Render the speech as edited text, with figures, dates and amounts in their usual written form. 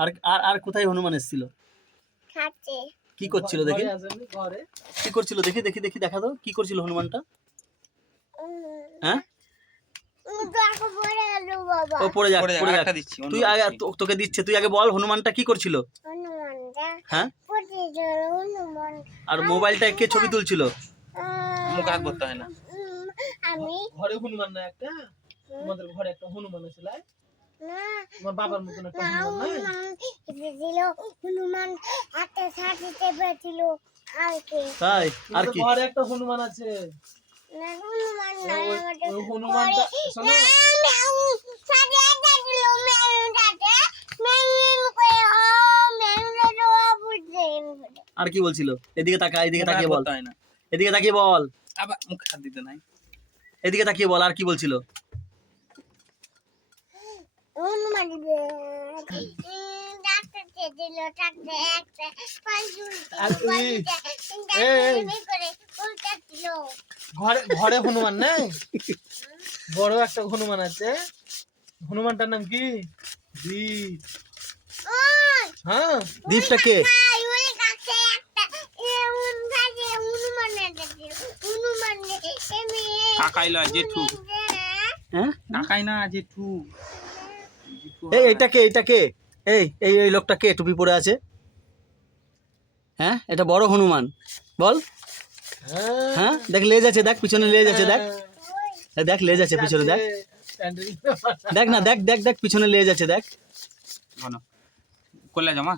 আর আর আর কোথায় হনুমান এসেছিল? খাচ্ছে। কি করছিল দেখি? কি করছিল দেখি দেখি দেখি দেখা দাও, কি করছিল হনুমানটা? হ্যাঁ দেখো পড়ে গেল বাবা। ও পড়ে যাক, পড়ে যাক। দিচ্ছি তুই আগে তোকে দিচ্ছে, তুই আগে বল হনুমানটা কি করছিল? হনুমানটা হ্যাঁ পড়ে গেল হনুমান। আর মোবাইলটা কে ছবি তুলছিল? মুখ হাত ধরতে হয় না। আমি ঘরে হনুমান না একটা, তোমাদের ঘরে একটা হনুমান আছে লাই, না তোমার বাবার মতন একটা না হনুমান নাই? হনুমান ছিল, হনুমান হাতে সাথে চেপেছিল কালকে। তাই আর তোমাদের কি? ঘরে একটা হনুমান আছে। না হনুমান নয়, ওই- আমাদের ওই হনুমানটা শোনো, আর কি বলছিল? এদিকে তাকা, এদিকে মুখে হাত তাকিয়ে বল, ধরতে হয় না। এদিকে তাকিয়ে বল, আবার মুখে হাত দিতে নাই। এদিকে তাকিয়ে বল, আর কি বলছিল? ঘরে ঘরে হনুমান নেই? বড় একটা হনুমান আছে, হনুমানটার নাম কি? দীপ। হ্যাঁ দীপটা কে? কাকাই লয় জেঠু, হ্যাঁ কাকাই না জেঠু। এই এইটা কে, এইটা কে? এই এই এই লোকটা কে টুপি পরে আছে? হ্যাঁ এটা বড় হনুমান, বল। হ্যাঁ দেখ লেজ আছে, দেখ পিছনে লেজ আছে, দেখ এই দেখ লেজ আছে পিছনে, দেখ দেখ না, দেখ দেখ দেখ পিছনে লেজ আছে, দেখ। ঘন কোলে জমা